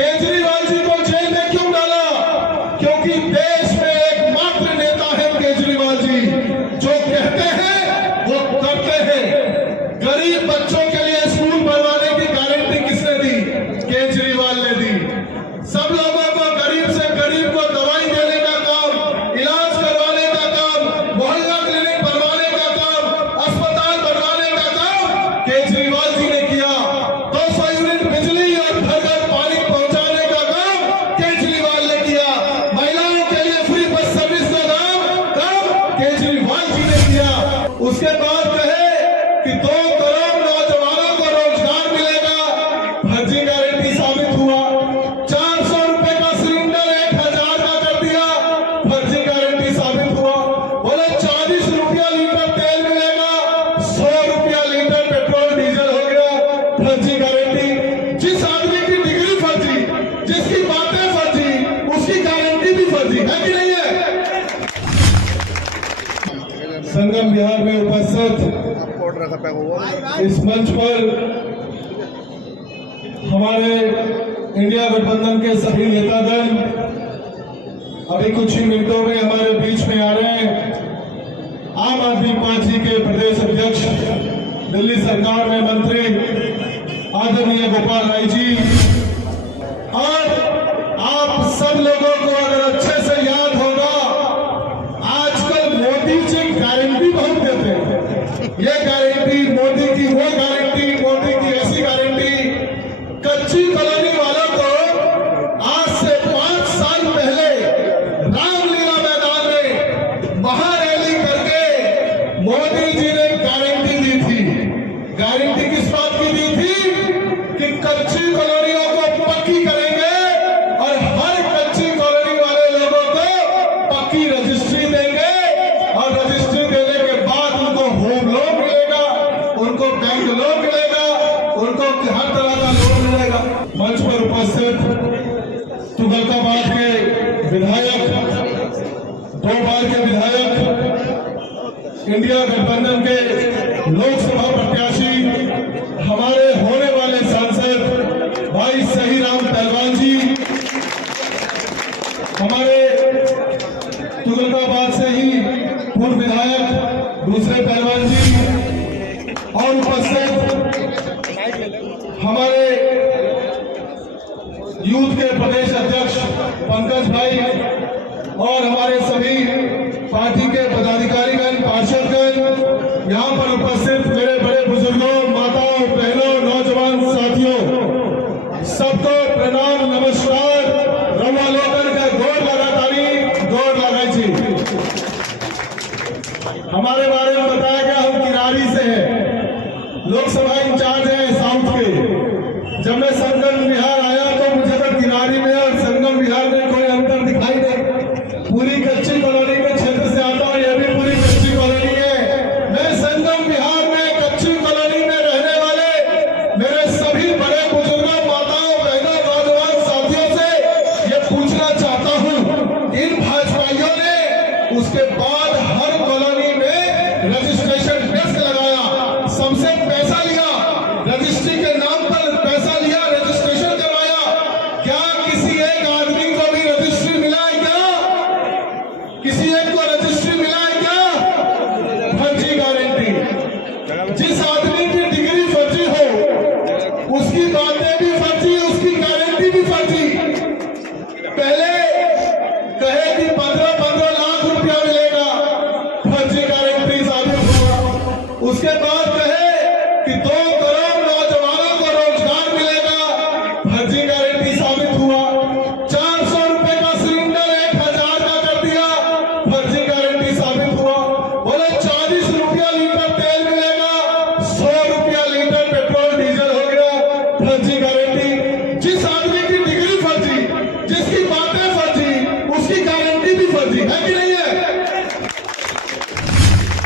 केजरीवाल जी को जेल में क्यों डाला? क्योंकि देश में एकमात्र नेता है केजरीवाल जी, जो कहते हैं वो करते हैं। गरीब बच्चों के लिए स्कूल बनवाने की गारंटी किसने दी? केजरीवाल ने दी। सब लोगों को, गरीब से गरीब को दवाई देने का काम, इलाज करवाने का काम, मोहल्ला क्लिनिक बनवाने का काम, अस्पताल बनवाने का काम केजरीवाल जी ने किया। 200 यूनिट बिजली और घर घर पानी पहुंचाने का काम केजरीवाल ने किया। महिलाओं के लिए फ्री बस सर्विस का काम केजरीवाल जी ने किया। उसके बाद कहे कि 2 करोड़ नौजवानों को रोजगार मिलेगा, फर्जी गारंटी साबित हुआ। 400 रुपए का सिलेंडर 1000 का कर दिया, फर्जी गारंटी साबित हुआ। बोले 40 रुपया लीटर तेल मिलेगा, 100 रुपया लीटर पेट्रोल डीजल हो गया, फर्जी गारंटी। जिस आदमी की डिग्री फर्जी, जिसकी बातें फर्जी, उसकी गारंटी भी फर्जी है कि नहीं है? संगम बिहार में उपस्थित इस मंच पर हमारे इंडिया गठबंधन के सभी नेतागण अभी कुछ ही मिनटों में हमारे बीच में आ रहे हैं। आम आदमी पार्टी के प्रदेश अध्यक्ष, दिल्ली सरकार में मंत्री आदरणीय गोपाल राय जी, और आप सब लोगों को अगर अच्छे से याद होगा, आजकल मोदी जी गारंटी बहुत देते हैं। ये गारंटी मोदी की, वो गारंटी मोदी की, ऐसी गारंटी। कच्ची कॉलोनी वालों को आज से 5 साल पहले रामलीला मैदान में महारैली करके मोदी जी ने गारंटी दी थी। गारंटी किस बात की दी थी? कि कच्ची कॉलोनियों को पक्की करेंगे और हर कच्ची कॉलोनी वाले लोगों को पक्की रजिस्ट्री देंगे, और रजिस्ट्री देने के बाद उनको होम लोन मिलेगा, उनको बैंक लोन मिलेगा, उनको हर तरह का लोन मिलेगा। मंच पर उपस्थित तुगलकाबाद के विधायक, 2 बार के विधायक, इंडिया गठबंधन के लोकसभा प्रत्याशी, हमारे होने वाले सांसद भाई सहीराम पहलवान जी, हमारे तुगलकाबाद से ही पूर्व विधायक दूसरे पहलवान जी, और उपस्थित हमारे यूथ के प्रदेश अध्यक्ष पंकज भाई, और हमारे सभी पार्टी के पदाधिकारीगण, पार्षदगण, यहाँ पर उपस्थित मेरे बड़े बुजुर्गों, माताओं, बहनों, नौजवान साथियों, सबको प्रणाम, नमस्कार। रवा लोगन का गोर लगाई जी। हमारे बारे में बताया गया, हम किरारी से हैं, लोकसभा इंचार्ज हैं साउथ के। जब मैं संगम बिहार आया तो मुझे तो किरारी में और संगम बिहार में कोई अंतर दिखाई नहीं। पूरी कच्ची कॉलोनी के क्षेत्र से आता हूँ, यह भी पूरी कच्ची कॉलोनी है। मैं संगम बिहार में कच्ची कॉलोनी में रहने वाले मेरे सभी बड़े बुजुर्गों, माताओं, बहनों, नौजवान साथियों से ये पूछना चाहता हूँ, इन भाजपाइयों ने उसके बाद हर कॉलोनी में रजिस्ट्रेशन डेस्क लगाया, सबसे पैसा लिया, रजिस्ट्री के नाम पर पैसा लिया, रजिस्ट्रेशन करवाया। क्या किसी एक आदमी को भी रजिस्ट्री मिला है? क्या किसी एक को रजिस्ट्री मिला है? क्या? फर्जी गारंटी। जिस आदमी की डिग्री फर्जी हो, उसकी बातें भी फर्जी, उसकी गारंटी भी फर्जी। पहले कहे कि 15-15 लाख रुपया मिलेगा, फर्जी गारंटी साबित हुआ। उसके बाद कहे कि 2 करोड़ नौजवानों को रोजगार मिलेगा, फर्जी गारंटी साबित हुआ। 400 रुपए का सिलेंडर 1000 का कर दिया, फर्जी गारंटी साबित हुआ। बोले 40 रुपया लीटर तेल मिलेगा, 100 रुपया लीटर पेट्रोल डीजल हो गया, फर्जी गारंटी। जिस आदमी की डिग्री फर्जी, जिसकी बातें फर्जी, उसकी गारंटी भी फर्जी है कि नहीं है?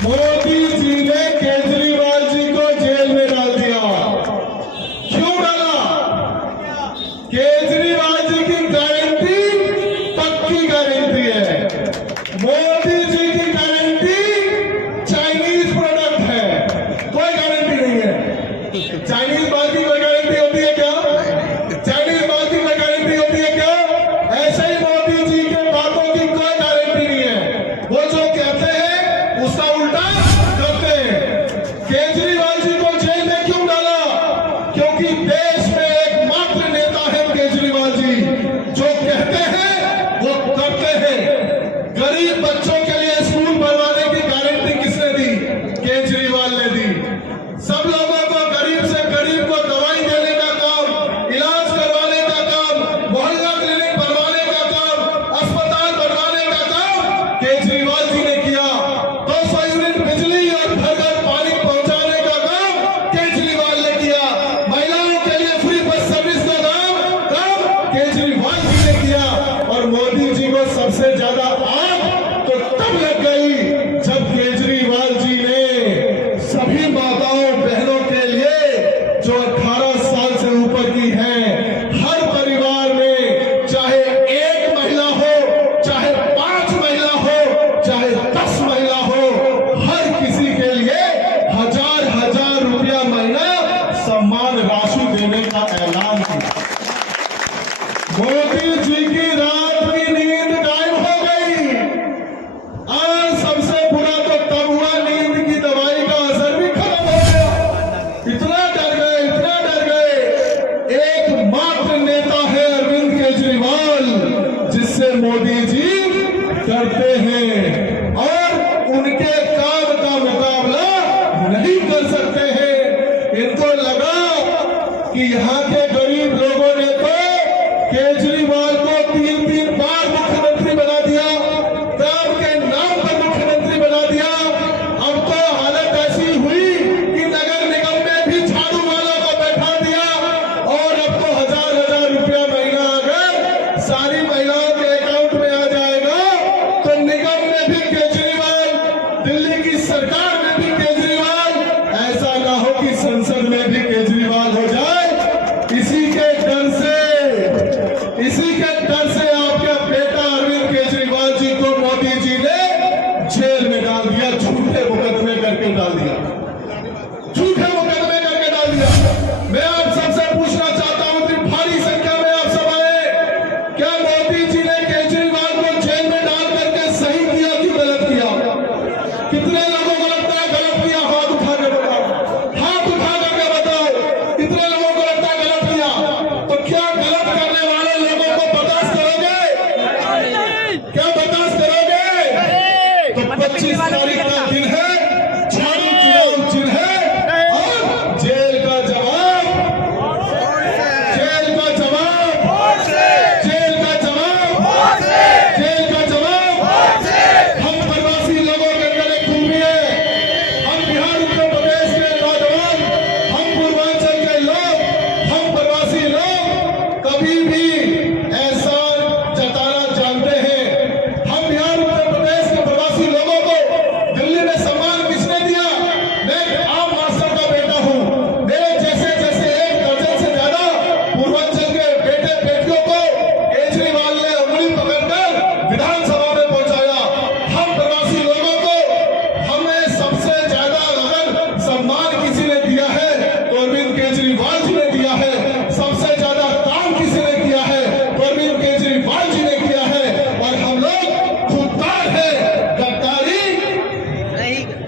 मोदी जी ने केजरीवाल जी को जेल में डाल दिया। क्यों डाला? केजरीवाल जी की गारंटी पक्की गारंटी है, मोदी जी की गारंटी चाइनीज प्रोडक्ट है, कोई गारंटी नहीं है। चाइनीज माल की कोई गारंटी होती है क्या? चाइनीज माल की कोई गारंटी केजरीवाल जी ने किया। और मोदी जी को सबसे ज्यादा आग तो तब लग गई जब केजरीवाल जी ने सभी माताओं बहनों के लिए जो 18 साल से ऊपर की हैं, हर परिवार में चाहे एक महिला हो, चाहे 5 महिला हो, चाहे 10 महिला हो, हर किसी के लिए 1000 रुपया महीना सम्मान राशि देने का ऐलान किया। मोदी जी की रात की नींद गायब हो गई। आज सबसे बुरा तो तब हुआ नींद की दवाई का असर भी खत्म हो गया। इतना डर गए, इतना डर गए। एकमात्र नेता है अरविंद केजरीवाल जिससे मोदी जी डरते हैं और उनके काम का मुकाबला नहीं कर सकते हैं। इनको लगा कि यहाँ के गरीब लोगों ने तो केजरीवाल को 3 बार मुख्यमंत्री बना दिया, काम के नाम पर मुख्यमंत्री बना दिया। अब तो हालत ऐसी हुई कि नगर निगम में भी झाड़ू वाला को बैठा दिया और अब तो 1000 रुपया महीना अगर सारी महिलाओं के अकाउंट में आ जाएगा तो निगम में भी केजरीवाल, दिल्ली की सरकार में भी केजरीवाल, ऐसा ना हो कि संसद में भी केजरीवाल हो जाए। इसी के डर से आपके बेटा अरविंद केजरीवाल जी को मोदी जी ने जेल में डाल दिया, झूठे मुकदमे करके डाल दिया, झूठे मुकदमे करके डाल दिया। मैं आप सबसे पूछना चाहता हूं कि भारी संख्या में आप सब आए, क्या मोदी जी ने केजरीवाल को जेल में डाल करके सही किया कि गलत किया? कितने लोगों को लगता है गलत किया? हाथ उठा के बताओ, हाथ उठा करके बताओ, कितने लोगों को लगता है गलत किया? तो क्या गलत करने वाले लोगों को बर्दाश्त करोगे? क्या बर्दाश्त करोगे? तो 25 तारीख का दिन है, झाड़ू चुनाव चिन्ह है और जेल का जवाब, जेल का जवाब, जेल का जवाब, जेल का जवाब। हम प्रवासी लोगों के गले खूबी है, हम बिहार उत्तर प्रदेश के नौजवान, हम पूर्वांचल के लोग, हम प्रवासी लोग कभी भी ऐसा जताना जानते हैं। हम बिहार उत्तर प्रदेश के प्रवासी लोगों को दिल्ली में सम्मान किसने दिया? मैं एक आम मास्टर का बेटा हूं। मेरे जैसे जैसे 1 दर्जन से ज्यादा पूर्वांचल के बेटे बेटियों को केजरीवाल ने उंगली पकड़कर विधानसभा में पहुंचाया। हम प्रवासी लोगों को हमें सबसे ज्यादा अगर सम्मान किसी ने दिया है तो अरविंद केजरीवाल जी ने दिया है। सबसे ज्यादा काम किसी ने किया है तो अरविंद केजरीवाल जी ने किया है। और हम लोग खुददार है, गद्दारी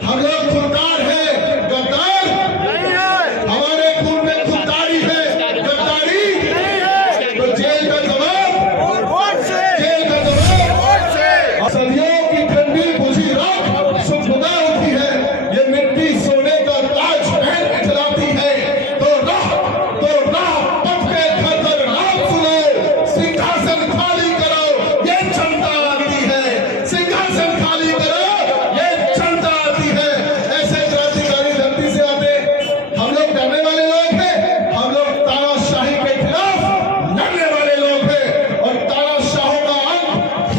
हम लोग खुददार है, गद्दार हमारे खून में खुददारी है, गद्दारी। तो जेल का जवाब, जेल का जवाब। सदियों की ठंडी बुझी रात सुखदा होती है, ये मिट्टी सोने का ताज पहन के खिलाती है। तो राह पथ पे खतर रात सुनो, सिंहासन खाली करो, ये जनता आती है, सिंहासन खाली करो, ये जनता आती है। ऐसे क्रांतिकारी धरती से आते हम लोग डरने वाले लोग हैं, हम लोग तानाशाही के खिलाफ लड़ने वाले लोग हैं और तानाशाहों का अंत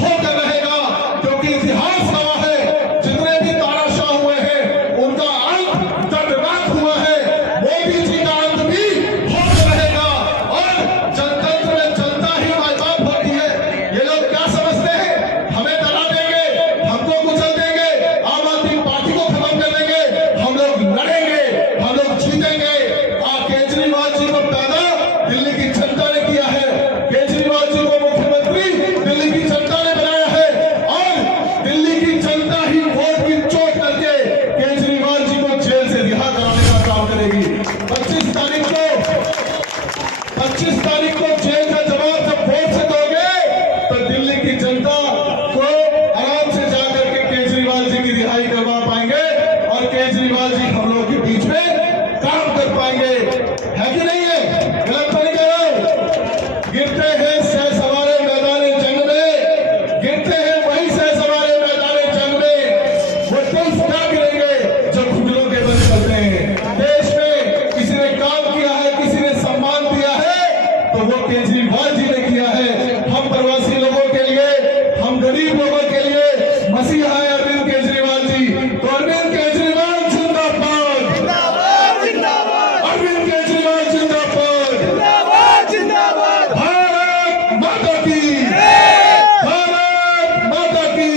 होकर रहेगा, क्योंकि इतिहास गवाह है जितने भी तानाशाह हुए हैं उनका अंत दर्दनाक हुआ है। मोदी जी का अंत भी होकर रहेगा और जनतंत्र में जनता ही माई बाप होती है। ये लोग क्या समझते हैं? हमें डरा देंगे, हमको कुचल देंगे, आम आदमी पार्टी को खत्म कर देंगे, हम लोग लड़ेंगे, हम लोग जीतेंगे। केजरीवाल जी को पैदा दिल्ली की जनता ने किया है, केजरीवाल जी को मुख्यमंत्री दिल्ली की जनता ने बनाया है और दिल्ली की जनता ही वोट की चोट करके केजरीवाल जी को जेल से रिहा कराने का काम करेगी। 25 तारीख को जेल का जवाब जब वोट से दोगे तो दिल्ली की जनता को आराम से जाकर के केजरीवाल जी की रिहाई करवा पाएंगे और केजरीवाल जी हम लोग के बीच में काम कर पाएंगे। है कि नहीं है? गलत तो नहीं कह रहा हूं। गिरते हैं सह सवारे मैदान जंग में, गिरते हैं वही सह सवारे मैदान जंग में। वो तुम क्या गिरेंगे जो घुटनों के बल चलते हैं। देश में किसी ने काम किया है, किसी ने सम्मान दिया है तो वो केजरीवाल जी ने किया माता की